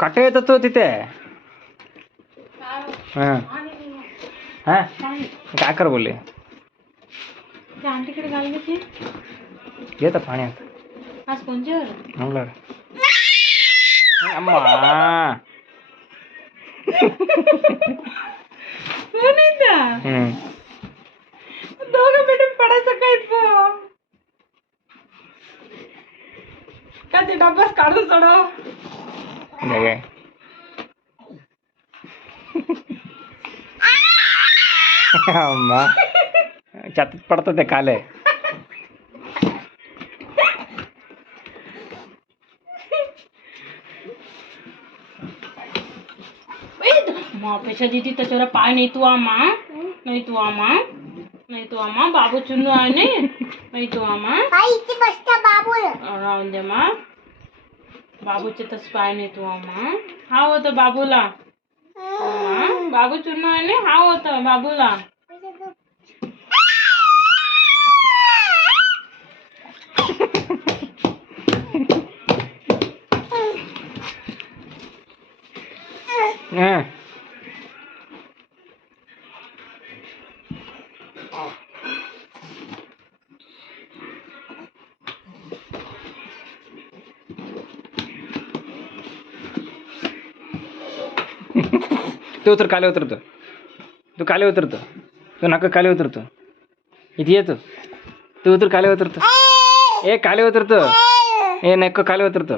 काटे येतो तो तिथे. हां हां काय कर बोलले आंटीकडे घाल घेतली येतं पाण्यात आज कोणच्यावर म्हणलं अम्मा दोघं भेटून पडायचं काय का ते डब्बाच काढून सोडव काय अम्मा छातीत पडतं ते काले मापेक्षा दीदी त्याच्यावर पाय नाही तू आम्हा नाही तू आम्हा नाही तू आम्हा बाबू चुन्नू आहे नाही तू आम्हा राहून दे मा बाबूचे तस पाय नाही तू आम्हा हा होतं बाबूला बाबू चुन्नू आहे ना हा होतं बाबूला ते उतर काले उतरतो तू काले उतरतो तू नका काले उतरतो इथे येतो तू उतर काले उतरतो ए काले उतरतो ए नक्क काले उतरतो